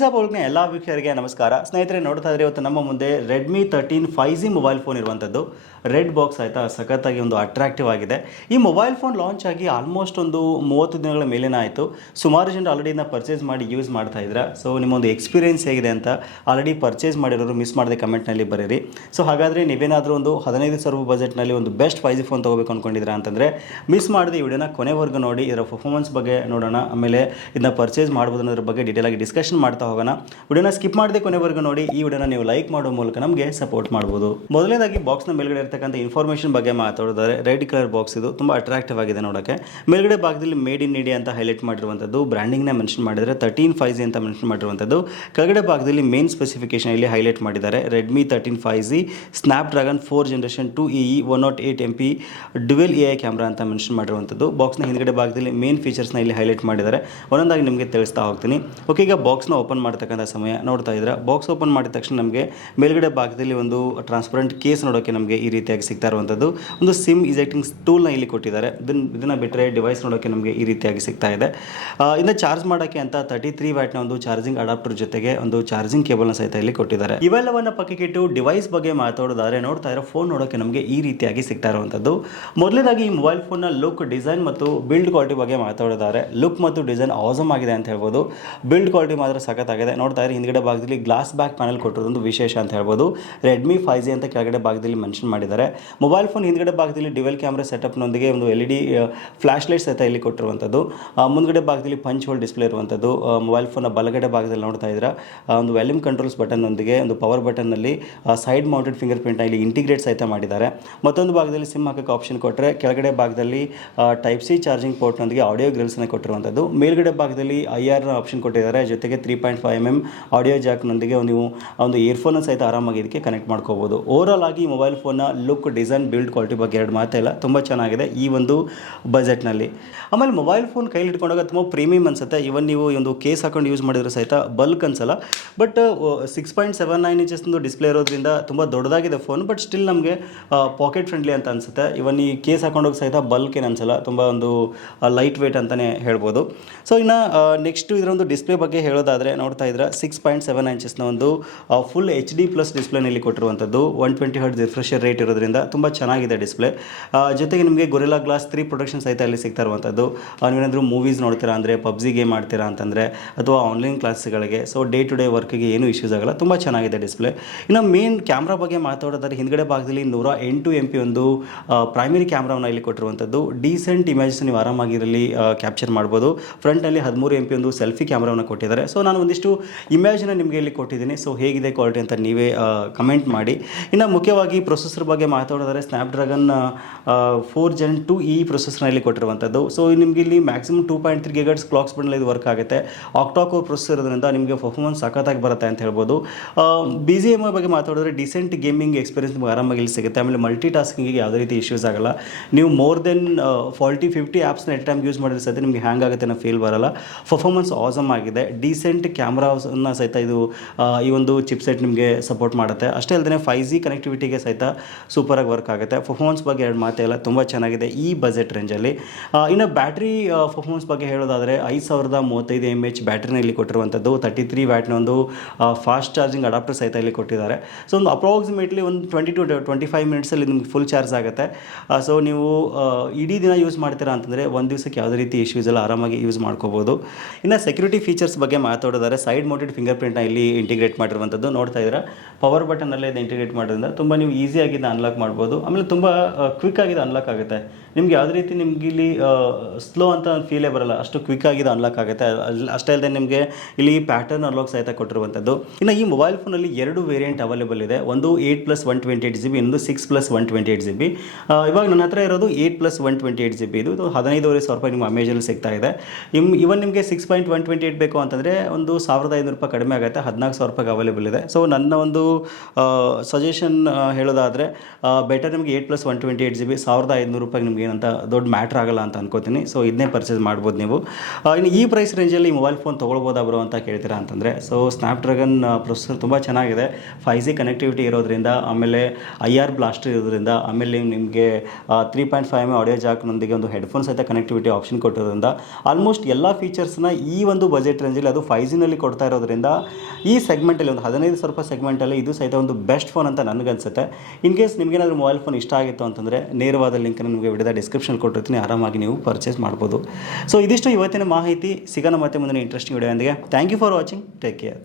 Tessa ಬೌಲ್ನ ಎಲ್ಲ ವೀಕ್ಷಕರಿಗೆ ನಮಸ್ಕಾರ. ಸ್ನೇಹಿತರೆ, ನೋಡ್ತಾ ಇದ್ರೆ ಇವತ್ತು ನಮ್ಮ ಮುಂದೆ Redmi thirteen five G mobile phone ಇರುವಂಥದ್ದು ರೆಡ್ ಬಾಕ್ಸ್ ಆಯಿತಾ? ಸಖತ್ತಾಗಿ ಒಂದು ಅಟ್ರಾಕ್ಟಿವ್ ಆಗಿದೆ. ಈ ಮೊಬೈಲ್ ಫೋನ್ ಲಾಂಚ್ ಆಗಿ ಆಲ್ಮೋಸ್ಟ್ ಒಂದು ಮೂವತ್ತು ದಿನಗಳ ಮೇಲೇನೇ ಆಯಿತು. ಸುಮಾರು ಜನರು ಆಲ್ರೆಡಿ ಇದನ್ನ ಪರ್ಚೇಸ್ ಮಾಡಿ ಯೂಸ್ ಮಾಡ್ತಾ ಇದ್ದೀರಾ ಸೊ ನಿಮ್ಮೊಂದು ಎಕ್ಸ್ಪೀರಿಯೆನ್ಸ್ ಹೇಗಿದೆ ಅಂತ ಆಲ್ರೆಡಿ ಪರ್ಚೇಸ್ ಮಾಡಿರೋರು ಮಿಸ್ ಮಾಡದೆ ಕಮೆಂಟ್ನಲ್ಲಿ ಬರೀರಿ. ಸೊ ಹಾಗಾದರೆ ನೀವೇನಾದರೂ ಒಂದು ಹದಿನೈದು ಸಾವಿರ ಬಜೆಟ್ನಲ್ಲಿ ಒಂದು ಬೆಸ್ಟ್ ಫೈವ್ ಜಿ ಫೋನ್ ತೊಗೋಬೇಕು ಅಂದ್ಕೊಂಡಿದ್ದೀರಾ ಅಂತಂದರೆ ಮಿಸ್ ಮಾಡದೆ ಈ ವಿಡಿಯೋನ ಕೊನೆವರೆಗೂ ನೋಡಿ, ಇದರ ಪರ್ಫಾರ್ಮೆನ್ಸ್ ಬಗ್ಗೆ ನೋಡೋಣ. ಆಮೇಲೆ ಇದನ್ನ ಪರ್ಚೇಸ್ ಮಾಡ್ಬೋದು ಅನ್ನೋದ್ರ ಬಗ್ಗೆ ಡೀಟೇಲ್ ಆಗಿ ಡಿಸ್ಕಷನ್ ಮಾಡ್ತಾ ಹೋಗೋಣ. ವಿಡಿಯೋನ ಸ್ಕಿಪ್ ಮಾಡದೆ ಕೊನೆವರೆಗೂ ನೋಡಿ. ಈ ವಿಡಿಯೋನ ನೀವು ಲೈಕ್ ಮಾಡೋ ಮೂಲಕ ನಮಗೆ ಸಪೋರ್ಟ್ ಮಾಡ್ಬೋದು. ಮೊದಲನೇದಾಗಿ ಬಾಕ್ಸ್ನ ಮೇಲ್ಗಡೆ ಇರ್ತಕ್ಕಂಥ ಇನ್ಫಾರ್ಮೇಷನ್ ಬಗ್ಗೆ ಮಾತಾಡೋದಾದ್ರೆ ರೆಡ್ ಕಲರ್ ಬಾಕ್ಸ್ ಇದು ತುಂಬ ಅಟ್ರಾಕ್ಟಿವ್ ಆಗಿದೆ ನೋಡೋಕ್ಕೆ ಮೇಲ್ಗಡೆ ಭಾಗದಲ್ಲಿ ಮೇಡ್ ಇನ್ ಇಂಡಿಯಾ ಅಂತ ಹೈಲೈಟ್ ಮಾಡಿರುವಂಥದ್ದು ಬ್ರ್ಯಾಂಡಿಂಗ್ನ ಮೆನ್ಷನ್ ಮಾಡಿದರೆ ತರ್ಟೀನ್ ಫೈವ್ ಜಿ ಅಂತ ಮೆನ್ಷನ್ ಮಾಡಿರುವಂಥದ್ದು. ಕೆಳಗಡೆ ಭಾಗದಲ್ಲಿ ಮೇನ್ ಸ್ಪೆಸಿಫಿಕೇಶನ್ ಇಲ್ಲಿ ಹೈಲೈಟ್ ಮಾಡಿದ್ದಾರೆ Redmi thirteen five G snapdragon four generation two E one not eight M P dual A I camera ಅಂತ ಮೆನ್ಷನ್ ಮಾಡಿರುವಂಥದ್ದು. ಬಾಕ್ಸ್ನ ಹಿಂದ್ಗಡೆ ಭಾಗದಲ್ಲಿ ಮೇನ್ ಫೀಚರ್ಸ್ನ ಇಲ್ಲಿ ಹೈಲೈಟ್ ಮಾಡಿದ್ದಾರೆ. ಒಂದೊಂದಾಗಿ ನಿಮಗೆ ತಿಳಿಸ್ತಾ ಹೋಗ್ತೀನಿ. ಓಕೆ ಈಗ ಬಾಕ್ಸ್ನ ಓಪನ್ ಮಾಡ್ತಕ್ಕಂಥ ಸಮಯ ನೋಡ್ತಾ ಇದ್ರೆ ಬಾಕ್ಸ್ ಓಪನ್ ಮಾಡಿದ ತಕ್ಷಣ ನಮಗೆ ಮೇಲ್ಗಡೆ ಭಾಗದಲ್ಲಿ ಒಂದು ಟ್ರಾನ್ಸ್ಪರೆಂಟ್ ಕೇಸ್ ನೋಡೋಕ್ಕೆ ನಮಗೆ ಈ ರೀತಿಯಾಗಿ ಸಿಗ್ತಾ ಇರುವಂಥದ್ದು. ಒಂದು ಸಿಮ್ ಇಜೆಕ್ಟಿಂಗ್ ಟೂಲ್ನ ಇಲ್ಲಿ ಕೊಟ್ಟಿದ್ದಾರೆ. ಇದನ್ನ ಇದನ್ನು ಬಿಟ್ಟರೆ ಡಿವೈಸ್ ನೋಡೋಕ್ಕೆ ನಮಗೆ ಈ ರೀತಿಯಾಗಿ ಸಿಗ್ತಾ ಇದೆ. ಇನ್ನು ಚಾರ್ಜ್ ಮಾಡೋಕ್ಕೆ ಅಂತ ತರ್ಟಿ ತ್ರೀ ವ್ಯಾಟ್ನ ಒಂದು ಚಾರ್ಜಿಂಗ್ ಅಡಾಪ್ಟರ್ ಜೊತೆಗೆ ಒಂದು ಚಾರ್ಜಿಂಗ್ ಕೇಬಲ್ನ ಸಹಿತ ಇಲ್ಲಿ ಕೊಟ್ಟಿದ್ದಾರೆ. ಇವೆಲ್ಲವನ್ನ ಪಕ್ಕಕ್ಕಿಟ್ಟು ಡಿವೈಸ್ ಬಗ್ಗೆ ಮಾತಾಡೋದಾದ್ರೆ ನೋಡ್ತಾ ಇರೋ ಫೋನ್ ನೋಡೋಕ್ಕೆ ನಮಗೆ ಈ ರೀತಿಯಾಗಿ ಸಿಗ್ತಾ ಇರುವಂಥದ್ದು. ಮೊದಲನೇದಾಗಿ ಈ ಮೊಬೈಲ್ ಫೋನ್ನ ಲುಕ್ ಡಿಸೈನ್ ಮತ್ತು ಬಿಲ್ಡ್ ಕ್ವಾಲಿಟಿ ಬಗ್ಗೆ ಮಾತಾಡೋದಾದರೆ ಲುಕ್ ಮತ್ತು ಡಿಸೈನ್ ಆಸಮ್ ಆಗಿದೆ ಅಂತ ಹೇಳ್ಬೋದು. ಬಿಲ್ಡ್ ಕ್ವಾಲಿಟಿ ಮಾತ್ರ ಸಖತ್ತಾಗಿದೆ ನೋಡ್ತಾ ಇದ್ರೆ ಹಿಂದ್ಗಡೆ ಭಾಗದಲ್ಲಿ ಗ್ಲಾಸ್ ಬ್ಯಾಕ್ ಪ್ಯಾನಲ್ ಕೊಟ್ಟಿರೋದೊಂದು ವಿಶೇಷ ಅಂತ ಹೇಳ್ಬೋದು. ರೆಡ್ಮಿ ಫೈವ್ ಜಿ ಅಂತ ಕೆಳಗಡೆ ಭಾಗದಲ್ಲಿ ಮೆನ್ಷನ್ ಮಾಡಿದ್ದಾರೆ. ಮೊಬೈಲ್ ಫೋನ್ ಹಿಂದ್ಗಡೆ ಭಾಗದಲ್ಲಿ ಡಿವೆಲ್ ಕ್ಯಾಮ್ರಾ ಸೆಟಪ್ನೊಂದಿಗೆ ಒಂದು ಎಲ್ ಇ ಫ್ಲಾಶ್ ಲೈಟ್ ಸಹಿತ ಇಲ್ಲಿ ಕೊಟ್ಟಿರುವಂಥದ್ದು. ಮುಂದ್ಗಡೆ ಭಾಗದಲ್ಲಿ ಪಂಚ್ ಹೋಲ್ ಡಿಸ್ಪ್ಲೇ ಇರುವಂಥದ್ದು. ಮೊಬೈಲ್ ಫೋನ್ನ ಬಲಗಡೆ ಭಾಗದಲ್ಲಿ ನೋಡ್ತಾ ಇದ್ರೆ ಒಂದು ವ್ಯಾಲ್ಯೂಮ್ ಕಂಟ್ರೋಲ್ಸ್ ಬಟನ್ನೊಂದಿಗೆ ಒಂದು ಪವರ್ ಬಟನ್ನಲ್ಲಿ ಸೈಡ್ ಮೌಂಟೆಡ್ ಫಿಂಗರ್ ಪ್ರಿಂಟ್ನ ಇಲ್ಲಿ ಇಂಟಿಗ್ರೇಟ್ ಸಹಿತ ಮಾಡಿದ್ದಾರೆ. ಮತ್ತೊಂದು ಭಾಗದಲ್ಲಿ ಸಿಮ್ ಹಾಕೋಕ್ಕೆ ಆಪ್ಷನ್ ಕೊಟ್ಟರೆ ಕೆಳಗಡೆ ಭಾಗದಲ್ಲಿ ಟೈಪ್ ಸಿ ಚಾರ್ಜಿಂಗ್ ಪೋರ್ಟ್ನೊಂದಿಗೆ ಆಡಿಯೋ ಗ್ರಿಲ್ಸ್ನ ಕೊಟ್ಟಿರುವಂಥದ್ದು. ಮೇಲ್ಗಡೆ ಭಾಗದಲ್ಲಿ ಐ ಆರ್ ಆಪ್ಷನ್ ಕೊಟ್ಟಿದ್ದಾರೆ. ಜೊತೆಗೆ three five M M audio ಜಾಕ್ನೊಂದಿಗೆ ನೀವು ಒಂದು ಇಯರ್ಫೋನ್ ಸಹಿತ ಆರಾಮಾಗಿ ಇದಕ್ಕೆ ಕನೆಕ್ಟ್ ಮಾಡ್ಕೋಬೋದು. ಓವರಾಲ್ ಆಗಿ ಮೊಬೈಲ್ ಫೋನ್ನ ಲುಕ್ ಡಿಸೈನ್ ಬಿಲ್ಡ್ ಕ್ವಾಲಿಟಿ ಬಗ್ಗೆ ಎರಡು ಮಾತಿಲ್ಲ ತುಂಬ ಚೆನ್ನಾಗಿದೆ ಈ ಒಂದು ಬಜೆಟ್ನಲ್ಲಿ ಆಮೇಲೆ ಮೊಬೈಲ್ ಫೋನ್ ಕೈಲಿ ಇಟ್ಕೊಂಡಾಗ ತುಂಬ ಪ್ರೀಮಿಯಮ್ ಅನ್ಸುತ್ತೆ. ಇವನ್ ನೀವು ಒಂದು ಕೇಸ್ ಹಾಕೊಂಡು ಯೂಸ್ ಮಾಡಿದ್ರೆ ಸಹಿತ ಬಲ್ಕ್ ಅನ್ಸಲ್ಲ. But six point seven nine inches display ಇರೋದ್ರಿಂದ ತುಂಬ ದೊಡ್ಡದಾಗಿದೆ ಫೋನ್ ಬಟ್ ಸ್ಟಿಲ್ ನಮಗೆ ಪಾಕೆಟ್ ಫ್ರೆಂಡ್ಲಿ ಅಂತ ಅನ್ಸುತ್ತೆ. ಇವನ್ ಈ ಕೇಸ್ ಹಾಕೊಂಡೋಗಿ ಸಹಿತ ಬಲ್ಕ್ ಏನು ಅನ್ಸಲ್ಲ. ತುಂಬ ಒಂದು ಲೈಟ್ ವೇಟ್ ಅಂತಲೇ ಹೇಳ್ಬೋದು. ಸೊ ಇನ್ನು ನೆಕ್ಸ್ಟ್ ಇದರೊಂದು ಡಿಸ್ಪ್ಲೇ ಬಗ್ಗೆ ಹೇಳೋದಾದರೆ ನೋಡ್ತಾ ಇದ್ರೆ ಸಿಕ್ಸ್ ಪಾಯಿಂಟ್ ಸೆವೆನ್ ಇಂಚಸ್ನ ಒಂದು ಫುಲ್ ಎಚ್ ಡಿ ಪ್ಲಸ್ ಡಿಸ್ಪ್ಲೇನಲ್ಲಿ ಕೊಟ್ಟಿರುವಂಥದ್ದು. One twenty hertz refresher rate ಇರೋದ್ರಿಂದ ತುಂಬ ಚೆನ್ನಾಗಿದೆ ಡಿಸ್ಪ್ಲೇ ಜೊತೆಗೆ ನಿಮಗೆ ಗೊರಿಲ್ಲಾ ಗ್ಲಾಸ್ ತ್ರೀ ಪ್ರೊಡಕ್ಷನ್ ಸಹಿತ ಅಲ್ಲಿ ಸಿಗ್ತಾ ಇರುವಂಥದ್ದು. ನೀವೇನಾದರೂ ಮೂವೀಸ್ ನೋಡ್ತೀರಾ ಅಂದರೆ ಪಬ್ಜಿ ಗೇಮ್ ಮಾಡ್ತೀರಾ ಅಂತಂದರೆ, ಅಥವಾ ಆನ್ಲೈನ್ ಕ್ಲಾಸ್ಗಳಿಗೆ ಸೊ ಡೇ ಟು ಡೇ ವರ್ಕ್ಗೆ ಏನು ಇಶ್ಯೂಸ್ ಆಗಲ್ಲ. ತುಂಬ ಚೆನ್ನಾಗಿದೆ ಡಿಸ್ಪ್ಲೇ ಇನ್ನು ಮೇನ್ ಕ್ಯಾಮ್ರಾ ಬಗ್ಗೆ ಮಾತಾಡೋದಾದ್ರೆ, ಹಿಂದ್ಗಡೆ ಭಾಗದಲ್ಲಿ ನೂರ ಎಂಟು ಎಂ ಪಿ ಒಂದು ಪ್ರೈಮರಿ ಕ್ಯಾಮ್ರಾವನ್ನು ಇಲ್ಲಿ ಕೊಟ್ಟಿರುವಂಥದ್ದು. ಡೀಸೆಂಟ್ ಇಮೇಜಸ್ ನೀವು ಆರಾಮಾಗಿರಲಿ ಕ್ಯಾಪ್ಚರ್ ಮಾಡ್ಬೋದು. ಫ್ರಂಟಲ್ಲಿ ಹದಿಮೂರು ಎಂ ಪಿ ಒಂದು ಸೆಲ್ಫಿ ಕ್ಯಾಮ್ರಾವನ್ನು ಕೊಟ್ಟಿದ್ದಾರೆ. ಸೊ ನಾನು ಒಂದಿಷ್ಟು ಇಮ್ಯಾಜಿನ ನಿಮಗೆ ಇಲ್ಲಿ ಕೊಟ್ಟಿದ್ದೀನಿ. ಸೊ ಹೇಗಿದೆ ಕ್ವಾಲಿಟಿ ಅಂತ ನೀವೇ ಕಮೆಂಟ್ ಮಾಡಿ. ಇನ್ನು ಮುಖ್ಯವಾಗಿ ಪ್ರೊಸೆಸರ್ ಬಗ್ಗೆ ಮಾತಾಡೋದಾದ್ರೆ snapdragon four gen two E ಪ್ರೊಸೆಸರ್ನಲ್ಲಿ ಕೊಟ್ಟಿರುವಂಥದ್ದು ಸೊ ನಿಮಗೆ ಇಲ್ಲಿ maximum two point three gigahertz clocks bundle ಇದು ವರ್ಕ್ ಆಗುತ್ತೆ. ಆಕ್ಟಾಕೋ ಪ್ರೊಸೆಸರ್ ಇರೋದ್ರಿಂದ ನಿಮಗೆ ಪರ್ಫಾರ್ಮೆನ್ಸ್ ಸಖತ್ತಾಗಿ ಬರುತ್ತೆ ಅಂತ ಹೇಳ್ಬೋದು. ಬಿ ಜಿ ಎಂ ಬಗ್ಗೆ ಮಾತಾಡಿದ್ರೆ ಡಿಸೆಂಟ್ ಗೇಮಿಂಗ್ ಎಕ್ಸ್ಪೀರಿಯನ್ಸ್ ನಿಮ್ಗೆ ಆರಾಮಾಗಿ ಇಲ್ಲಿ ಸಿಗುತ್ತೆ. ಆಮೇಲೆ ಮಲ್ಟಿ ಟಾಸ್ಕಿಂಗಿಗೆ ಯಾವುದೇ ರೀತಿ ಇಶ್ಯೂಸ್ ಆಗಲ್ಲ. ನೀವು ಮೋರ್ ದೆನ್ ಫಾರ್ಟಿ ಫಿಫ್ಟಿ ಆ್ಯಪ್ಸ್ನ ಎಟ್ ಟೈಮ್ ಯೂಸ್ ಮಾಡಿದ್ರೆ ಸಹ ನಿಮಗೆ ಹ್ಯಾಂಗ್ ಆಗುತ್ತೆ ಅನ್ನೋ ಫೀಲ್ ಬರಲ್ಲ. ಪರ್ಫಾರ್ಮೆನ್ಸ್ ಆಸಮ್ ಆಗಿದೆ. ಡೀಸೆಂಟ್ ಕ್ಯಾಮ್ರಾಸನ್ನ ಸಹಿತ ಇದು ಈ ಒಂದು ಚಿಪ್ಸೆಟ್ ನಿಮಗೆ ಸಪೋರ್ಟ್ ಮಾಡುತ್ತೆ. ಅಷ್ಟೇ ಅಲ್ಲದೆ ಫೈವ್ ಜಿ ಕನೆಕ್ಟಿವಿಟಿಗೆ ಸಹಿತ ಸೂಪರಾಗಿ ವರ್ಕ್ ಆಗುತ್ತೆ. ಪರ್ಫಾರ್ಮೆನ್ಸ್ ಬಗ್ಗೆ ಎರಡು ಮಾತೆಲ್ಲ ತುಂಬ ಚೆನ್ನಾಗಿದೆ ಈ ಬಜೆಟ್ ರೇಂಜಲ್ಲಿ ಇನ್ನು ಬ್ಯಾಟ್ರಿ ಪರ್ಫಾರ್ಮೆನ್ಸ್ ಬಗ್ಗೆ ಹೇಳೋದಾದರೆ ಐದು ಸಾವಿರದ ಮೂವತ್ತೈದು ಎಂ ಎಚ್ ಬ್ಯಾಟ್ರಿನ ಇಲ್ಲಿ ಕೊಟ್ಟಿರುವಂಥದ್ದು ತರ್ಟಿ ತ್ರೀ ವ್ಯಾಟ್ನ ಒಂದು ಫಾಸ್ಟ್ ಚಾರ್ಜಿಂಗ್ ಅಡಾಪ್ಟರ್ ಸಹಿತ ಇಲ್ಲಿ ಕೊಟ್ಟಿದ್ದಾರೆ. ಸೊ ಒಂದು ಅಪ್ರಾಕ್ಸಿಮೇಟ್ಲಿ ಒಂದು ಟ್ವೆಂಟಿ ಟು ಟ್ವೆಂಟಿ ಫೈವ್ ಮಿನಿಟ್ಸಲ್ಲಿ ನಿಮ್ಗೆ ಫುಲ್ ಚಾರ್ಜ್ ಆಗುತ್ತೆ. ಸೊ ನೀವು ಇಡೀ ದಿನ ಯೂಸ್ ಮಾಡ್ತೀರಾ ಅಂತಂದರೆ ಒಂದು ದಿವಸಕ್ಕೆ ಯಾವುದೇ ರೀತಿ ಇಶ್ಯೂಸ್ ಎಲ್ಲ ಆರಾಮಾಗಿ ಯೂಸ್ ಮಾಡ್ಕೋಬೋದು. ಇನ್ನು ಸೆಕ್ಯೂರಿಟಿ ಫೀಚರ್ಸ್ ಬಗ್ಗೆ ಮಾತಾಡೋದಾದ್ರೆ ಸೈಡ್ ಮೌಂಟೆಡ್ ಫಿಂಗರ್ ಪ್ರಿಂಟ್ನ ಇಲ್ಲಿ ಇಂಟಿಗ್ರೇಟ್ ಮಾಡಿರುವಂಥದ್ದು ನೋಡ್ತಾ ಇದ್ದೀರಾ. ಪವರ್ ಬಟನಲ್ಲೇ ಇದು ಇಂಟಿಗ್ರೇಟ್ ಮಾಡೋದ್ರಿಂದ. ತುಂಬ ನೀವು ಈಸಿಯಾಗಿ ಇದನ್ನ ಅನ್ಲಾಕ್ ಮಾಡ್ಬೋದು. ಆಮೇಲೆ ತುಂಬ ಕ್ವಿಕ್ ಆಗಿ ಇದು ಅನ್ಲಾಕ್ ಆಗುತ್ತೆ. ನಿಮ್ಗೆ ಯಾವುದೇ ರೀತಿ ನಿಮ್ಗೆ ಇಲ್ಲಿ ಸ್ಲೋ ಅಂತ ಫೀಲೇ ಬರಲ್ಲ. ಅಷ್ಟು ಕ್ವಿಕ್ ಆಗಿ ಇದು ಅನ್ಲಾಕ್ ಆಗುತ್ತೆ. ಅಷ್ಟೇ ಅಲ್ಲದೆ ನಿಮಗೆ ಇಲ್ಲಿ ಪ್ಯಾಟರ್ನ್ ಅನ್ಲಾಕ್ ಸಹಿತ ಕೊಟ್ಟಿರುವಂಥದ್ದು. ಇನ್ನು ಈ ಮೊಬೈಲ್ ಫೋನಲ್ಲಿ ಎರಡು ವೇರಿಯಂಟ್ ಅವೈಲೇಬಲ್ ಇದೆ. ಒಂದು eight plus one twenty eight G B ಇನ್ನೊಂದು six plus one twenty eight G B ಇವಾಗ ನನ್ನ ಹತ್ರ ಇರೋದು eight plus one twenty eight G B ಇದು ಹದಿನೈದುವರೆ ಸಾವಿರ ರೂಪಾಯಿ ನಿಮ್ಮ ಅಮೇಜಲ್ಲಿ ಸಿಗ್ತಾ ಇದೆ. ಇಮ್ ಇವನ್ ನಿಮಗೆ six point one twenty eight ಬೇಕು ಅಂತಂದರೆ ಒಂದು ಸಾವಿರದ ಐನೂರು ರೂಪಾಯಿ ಕಡಿಮೆ ಆಗುತ್ತೆ. ಹದಿನಾಲ್ಕು ಸಾವಿರ ರೂಪಾಯಿಗೆ ಅವೈಲೇಬಲ್ ಇದೆ. ಸೊ ನನ್ನ ಒಂದು ಸಜೆಷನ್ ಹೇಳೋದಾದರೆ ಬೆಟರ್ ನಿಮಗೆ eight plus one twenty eight G B ಸಾವಿರದ ಐನೂರು ರೂಪಾಯಿಗೆ ನಿಮ್ಗೆ ಏನಂತ ದೊಡ್ಡ ಮ್ಯಾಟ್ರ್ ಆಗಲ್ಲ ಅಂತ ಅನ್ಕೋತೀನಿ. ಸೊ ಇದನ್ನೇ ಪರ್ಚೇಸ್ ಮಾಡ್ಬೋದು ನೀವು. ಇನ್ನು ಈ ಪ್ರೈಸ್ ರೇಂಜಲ್ಲಿ ಮೊಬೈಲ್ ಫೋನ್ ತೊಗೊಳ್ಬೋದಾ ಬರೋ ಅಂತ ಕೇಳ್ತೀರಾ ಅಂತಂದರೆ ಸೊ ಸ್ನ್ಯಾಪ್ಡ್ರ್ಯಾಗನ್ ಪ್ರೊಸೆಸರ್ ತುಂಬ ಚೆನ್ನಾಗಿದೆ. ಫೈ ಜಿ ಕನೆಕ್ಟಿವಿಟಿ ಇರೋದ್ರಿಂದ, ಆಮೇಲೆ ಐ ಆರ್ ಬ್ಲಾಸ್ಟರ್ ಇರೋದ್ರಿಂದ, ಆಮೇಲೆ ನಿಮಗೆ three point five M audio ಜಾಕ್ನೊಂದಿಗೆ ಒಂದು ಹೆಡ್ಫೋನ್ ಸಹಿತ ಕನೆಕ್ಟಿವಿಟಿ ಆಪ್ಷನ್ ಕೊಟ್ಟಿರೋದ್ರಿಂದ ಆಲ್ಮೋಸ್ಟ್ ಎಲ್ಲ ಫೀಚರ್ಸ್ನ ಈ ಒಂದು ಬಜೆಟ್ ರೇಂಜಲ್ಲಿ ಅದು ಫೈ ಜಿನಲ್ಲಿ ಕೊಡ್ತಾ ಇರೋದ್ರಿಂದ, ಈ ಸೆಗ್ಮೆಂಟಲ್ಲಿ ಒಂದು ಹದಿನೈದು ಸ್ವಲ್ಪ ಸೆಗ್ಮೆಂಟಲ್ಲಿ ಇದು ಸಹಿತ ಒಂದು ಬೆಸ್ಟ್ ಫೋನ್ ಅಂತ ನನಗನ್ಸುತ್ತೆ. ಇನ್ ಕೇಸ್ ನಿಮಗೇನಾದರೂ ಮೊಬೈಲ್ ಫೋನ್ ಇಷ್ಟ ಆಗಿತ್ತು ಅಂತಂದರೆ, ನೇರವಾದ ಲಿಂಕನ್ನು ನಿಮಗೆ ಡಿಸ್ಕ್ರಿಪ್ಷನ್ ಕೊಟ್ಟಿರ್ತೀನಿ, ಆರಾಮಾಗಿ ನೀವು ಪರ್ಚೇಸ್ ಮಾಡ್ಬೋದು. ಸೊ ಇದಿಷ್ಟು ಇವತ್ತಿನ ಮಾಹಿತಿ. ಸಿಗೋಣ ಮತ್ತೆ ಮುಂದಿನ interesting video thank you for watching take care